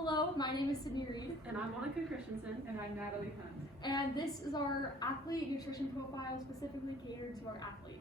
Hello, my name is Sydney Reed. And I'm Monica Christensen. And I'm Natalie Hunt. And this is our athlete nutrition profile specifically catered to our athlete.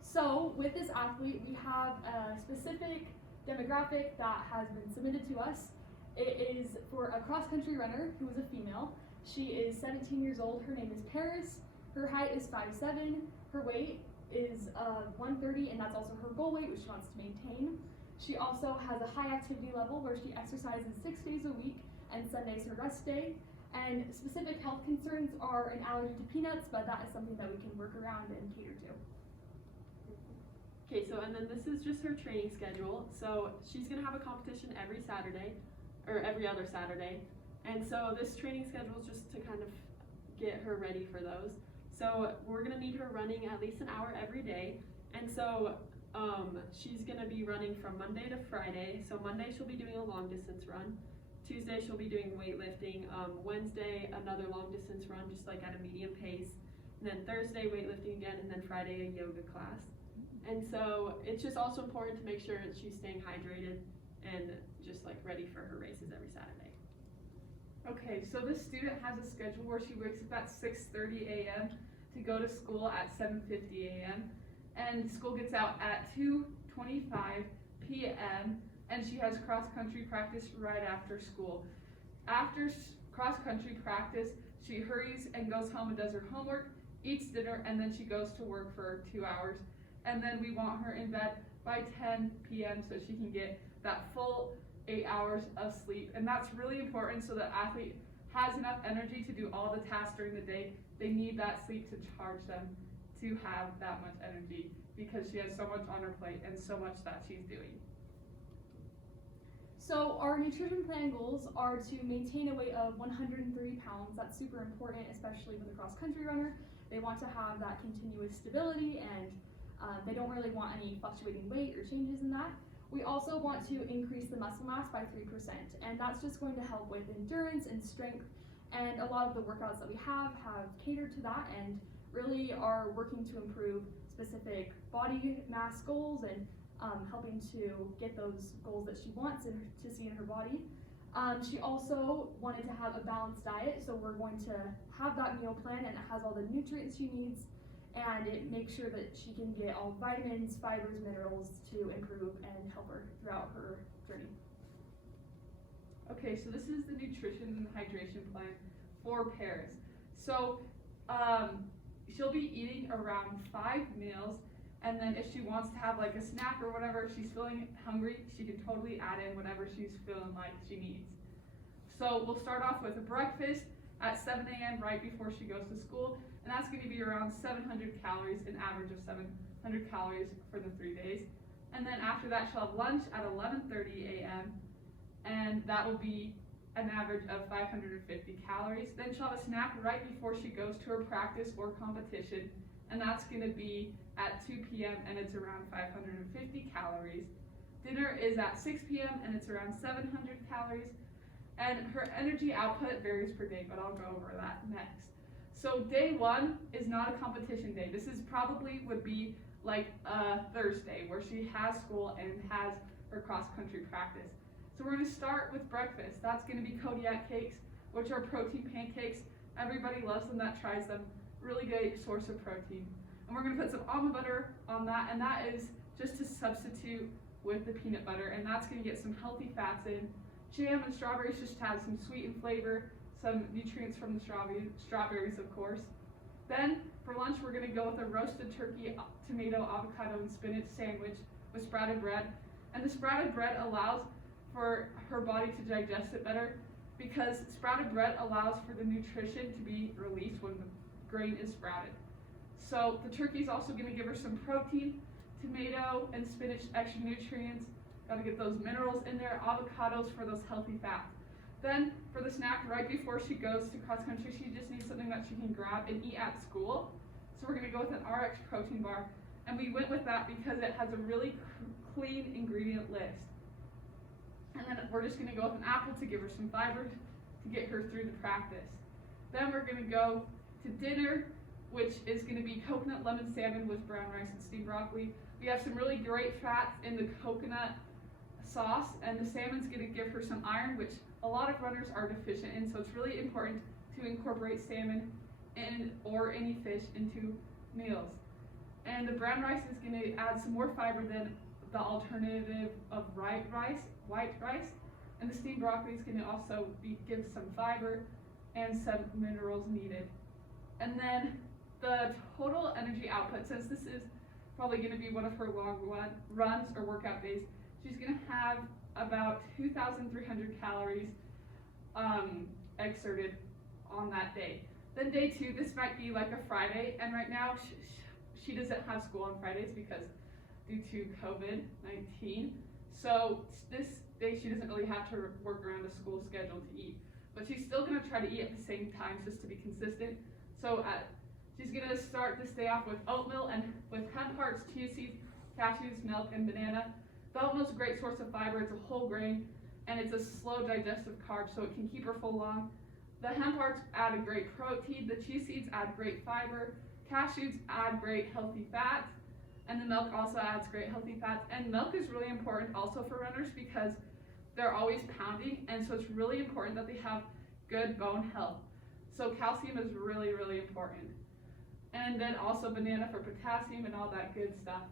So with this athlete, we have a specific demographic that has been submitted to us. It is for a cross-country runner who is a female. She is 17 years old. Her name is Paris. Her height is 5'7". Her weight is 130, and that's also her goal weight, which she wants to maintain. She also has a high activity level where she exercises 6 days a week and Sunday is her rest day. And specific health concerns are an allergy to peanuts, but that is something that we can work around and cater to. Okay, so and then this is just her training schedule. So she's gonna have a competition every Saturday, or every other Saturday. And so this training schedule is just to kind of get her ready for those. So we're gonna need her running at least an hour every day. And so she's gonna be running from Monday to Friday. So Monday she'll be doing a long distance run. Tuesday she'll be doing weightlifting. Wednesday another long distance run, just like at a medium pace. And then Thursday weightlifting again, and then Friday a yoga class. And so it's just also important to make sure that she's staying hydrated and just like ready for her races every Saturday. Okay, so this student has a schedule where she wakes up at 6:30 a.m. to go to school at 7:50 a.m. and school gets out at 2:25 p.m. and she has cross-country practice right after school. After cross-country practice, she hurries and goes home and does her homework, eats dinner, and then she goes to work for 2 hours. And then we want her in bed by 10 p.m. so she can get that full 8 hours of sleep. And that's really important so the athlete has enough energy to do all the tasks during the day. They need that sleep to charge them to have that much energy because she has so much on her plate and so much that she's doing. So our nutrition plan goals are to maintain a weight of 130 pounds. That's super important, especially with a cross-country runner. They want to have that continuous stability and they don't really want any fluctuating weight or changes in that. We also want to increase the muscle mass by 3%, and that's just going to help with endurance and strength. And a lot of the workouts that we have catered to that and really are working to improve specific body mass goals and helping to get those goals that she wants to see in her body. She also wanted to have a balanced diet, so we're going to have that meal plan and it has all the nutrients she needs, and it makes sure that she can get all vitamins, fibers, minerals to improve and help her throughout her journey. Okay, so this is the nutrition and hydration plan for Paris. So she'll be eating around 5 meals, and then if she wants to have like a snack or whatever, if she's feeling hungry, she can totally add in whatever she's feeling like she needs. So we'll start off with a breakfast at 7 a.m. right before she goes to school, and that's going to be around 700 calories, an average of 700 calories for the 3 days. And then after that, she'll have lunch at 11:30 a.m. and that will be an average of 550 calories. Then she'll have a snack right before she goes to her practice or competition, and that's going to be at 2 p.m. and it's around 550 calories. Dinner is at 6 p.m. and it's around 700 calories. And her energy output varies per day, but I'll go over that next. So day 1 is not a competition day. This is probably would be like a Thursday where she has school and has her cross-country practice. So we're going to start with breakfast. That's going to be Kodiak cakes, which are protein pancakes. Everybody loves them that tries them. Really great source of protein. And we're going to put some almond butter on that, and that is just to substitute with the peanut butter, and that's going to get some healthy fats in. Jam and strawberries just have some sweetened flavor, some nutrients from the strawberries of course. Then for lunch we're going to go with a roasted turkey, tomato, avocado, and spinach sandwich with sprouted bread. And the sprouted bread allows for her body to digest it better because sprouted bread allows for the nutrition to be released when the grain is sprouted. So the turkey is also going to give her some protein, tomato and spinach extra nutrients. Got to get those minerals in there, avocados for those healthy fats. Then for the snack right before she goes to cross country, she just needs something that she can grab and eat at school. So we're going to go with an RX protein bar, and we went with that because it has a really clean ingredient list. And then we're just going to go with an apple to give her some fiber to get her through the practice. Then we're going to go to dinner, which is going to be coconut lemon salmon with brown rice and steamed broccoli. We have some really great fats in the coconut sauce, and the salmon's going to give her some iron, which a lot of runners are deficient in, so it's really important to incorporate salmon or any fish into meals. And the brown rice is going to add some more fiber than the alternative of white rice, and the steamed broccoli is going to also give some fiber and some minerals needed. And then the total energy output, since this is probably going to be one of her long runs or workout days, she's going to have about 2,300 calories exerted on that day. Then day 2, this might be like a Friday, and right now she doesn't have school on Fridays because due to COVID-19. So this day she doesn't really have to work around a school schedule to eat, but she's still going to try to eat at the same times just to be consistent. So she's going to start this day off with oatmeal and with hemp hearts, chia seeds, cashews, milk, and banana. The oatmeal is a great source of fiber. It's a whole grain, and it's a slow digestive carb, so it can keep her full long. The hemp hearts add a great protein. The chia seeds add great fiber. Cashews add great healthy fats, and the milk also adds great healthy fats. And milk is really important also for runners because they're always pounding, and so it's really important that they have good bone health. So calcium is really, really important. And then also banana for potassium and all that good stuff.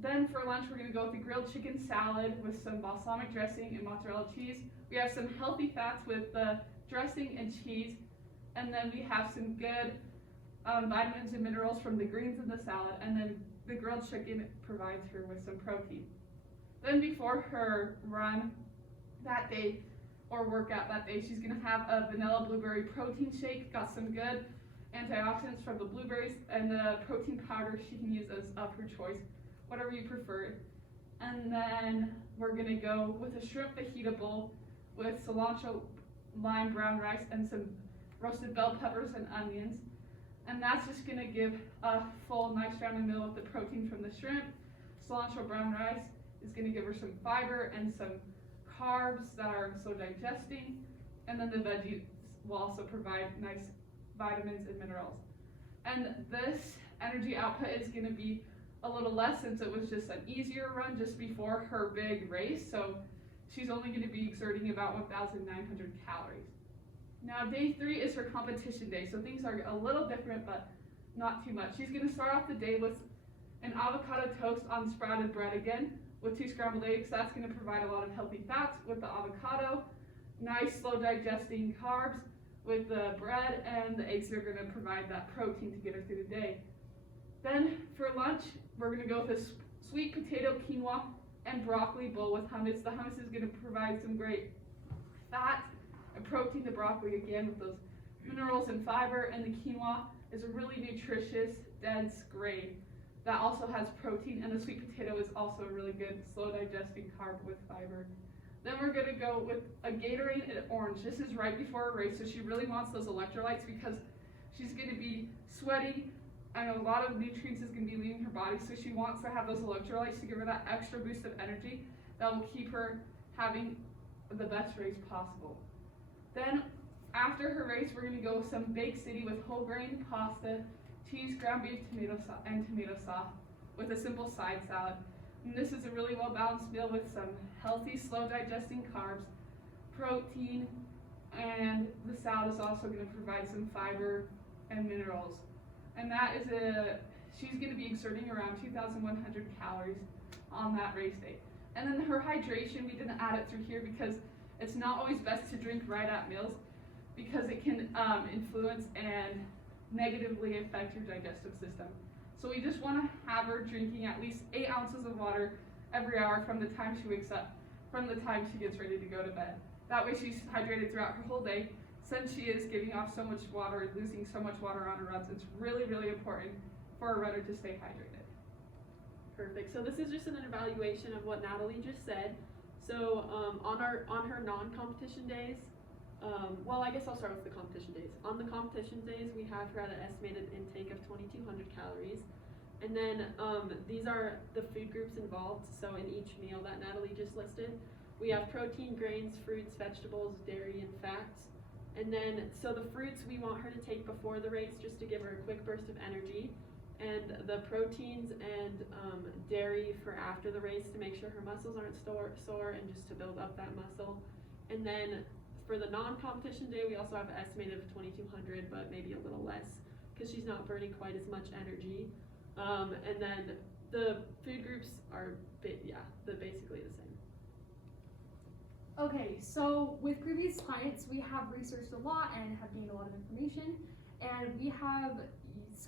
Then for lunch, we're going to go with a grilled chicken salad with some balsamic dressing and mozzarella cheese. We have some healthy fats with the dressing and cheese, and then we have some good vitamins and minerals from the greens in the salad, and then the grilled chicken provides her with some protein. Then before her run that day or workout that day, she's going to have a vanilla blueberry protein shake. Got some good antioxidants from the blueberries, and the protein powder she can use as of her choice, whatever you prefer. And then we're going to go with a shrimp fajita bowl with cilantro, lime, brown rice, and some roasted bell peppers and onions. And that's just going to give a full, nice rounded meal with the protein from the shrimp. Cilantro brown rice is going to give her some fiber and some carbs that are slow digesting. And then the veggies will also provide nice vitamins and minerals. And this energy output is going to be a little less since it was just an easier run just before her big race. So she's only going to be exerting about 1,900 calories. Now day 3 is her competition day, so things are a little different, but not too much. She's going to start off the day with an avocado toast on sprouted bread again with 2 scrambled eggs. That's going to provide a lot of healthy fats with the avocado, nice slow digesting carbs with the bread, and the eggs are going to provide that protein to get her through the day. Then for lunch, we're going to go with a sweet potato, quinoa, and broccoli bowl with hummus. The hummus is going to provide some great fat and protein. The broccoli again with those minerals and fiber, and the quinoa is a really nutritious, dense grain that also has protein, and the sweet potato is also a really good slow digesting carb with fiber. Then we're going to go with a Gatorade and orange. This is right before a race, so she really wants those electrolytes because she's going to be sweaty and a lot of nutrients is going to be leaving her body, so she wants to have those electrolytes to give her that extra boost of energy that will keep her having the best race possible. Then after her race, we're going to go with some Bake City with whole grain pasta, cheese, ground beef, tomato sauce with a simple side salad. And this is a really well balanced meal with some healthy, slow digesting carbs, protein, and the salad is also going to provide some fiber and minerals. And that is she's going to be exerting around 2,100 calories on that race day. And then her hydration, we didn't add it through here because it's not always best to drink right at meals because it can influence and negatively affect your digestive system. So we just want to have her drinking at least 8 ounces of water every hour from the time she wakes up, from the time she gets ready to go to bed. That way she's hydrated throughout her whole day. Since she is giving off so much water, losing so much water on her runs, it's really, really important for a runner to stay hydrated. Perfect. So this is just an evaluation of what Natalie just said. So on her non-competition days, well, I guess I'll start with the competition days. On the competition days, we have her at an estimated intake of 2,200 calories. And then these are the food groups involved. So in each meal that Natalie just listed, we have protein, grains, fruits, vegetables, dairy, and fats. And then, so the fruits we want her to take before the race just to give her a quick burst of energy and the proteins and dairy for after the race to make sure her muscles aren't sore and just to build up that muscle. And then for the non-competition day, we also have an estimated of 2,200, but maybe a little less because she's not burning quite as much energy. And then the food groups are they're basically the same. Okay, so with previous clients, we have researched a lot and have gained a lot of information, and we have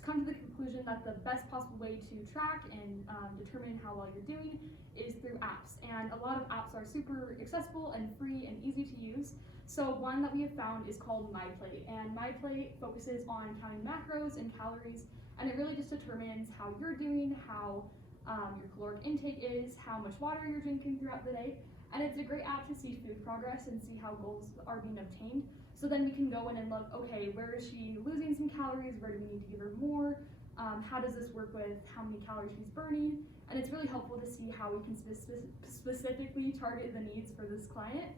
come to the conclusion that the best possible way to track and determine how well you're doing is through apps. And a lot of apps are super accessible and free and easy to use. So one that we have found is called MyPlate, and MyPlate focuses on counting macros and calories, and it really just determines how you're doing, how your caloric intake is, how much water you're drinking throughout the day. And it's a great app to see food progress and see how goals are being obtained. So then we can go in and look, okay, where is she losing some calories? Where do we need to give her more? How does this work with how many calories she's burning? And it's really helpful to see how we can specifically target the needs for this client.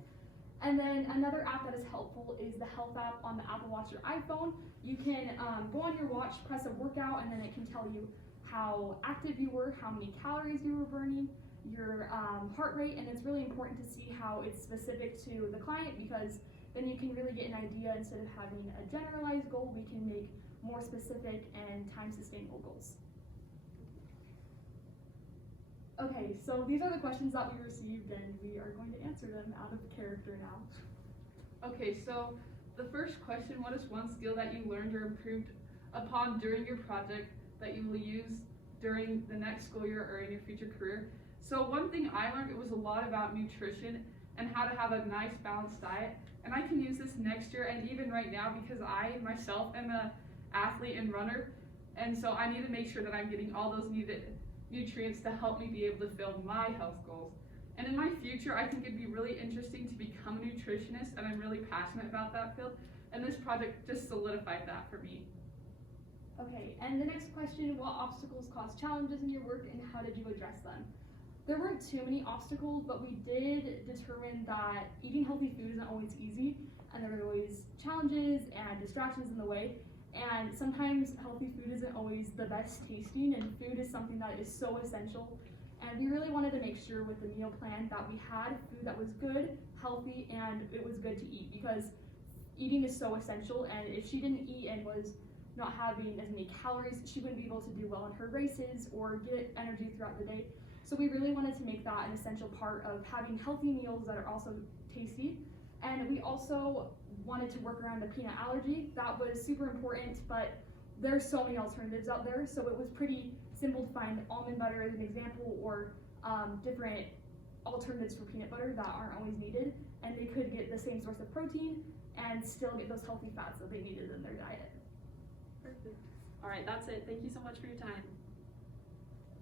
And then another app that is helpful is the health app on the Apple Watch or iPhone. You can go on your watch, press a workout, and then it can tell you how active you were, how many calories you were burning, your heart rate, and it's really important to see how it's specific to the client, because then you can really get an idea. Instead of having a generalized goal, we can make more specific and time sustainable goals. Okay, so these are the questions that we received, and we are going to answer them out of character now. Okay, so the first question, what is one skill that you learned or improved upon during your project that you will use during the next school year or in your future career? So one thing I learned, it was a lot about nutrition and how to have a nice balanced diet. And I can use this next year and even right now, because I myself am an athlete and runner. And so I need to make sure that I'm getting all those needed nutrients to help me be able to fulfill my health goals. And in my future, I think it'd be really interesting to become a nutritionist, and I'm really passionate about that field. And this project just solidified that for me. Okay, and the next question, what obstacles caused challenges in your work and how did you address them? There weren't too many obstacles, but we did determine that eating healthy food isn't always easy, and there are always challenges and distractions in the way. And sometimes healthy food isn't always the best tasting, and food is something that is so essential. And we really wanted to make sure with the meal plan that we had food that was good, healthy, and it was good to eat, because eating is so essential. And if she didn't eat and was not having as many calories, she wouldn't be able to do well in her races or get energy throughout the day. So we really wanted to make that an essential part of having healthy meals that are also tasty. And we also wanted to work around the peanut allergy. That was super important, but there's so many alternatives out there, so it was pretty simple to find almond butter as an example, or different alternatives for peanut butter that aren't always needed, and they could get the same source of protein and still get those healthy fats that they needed in their diet. Perfect. All right, that's it. Thank you so much for your time.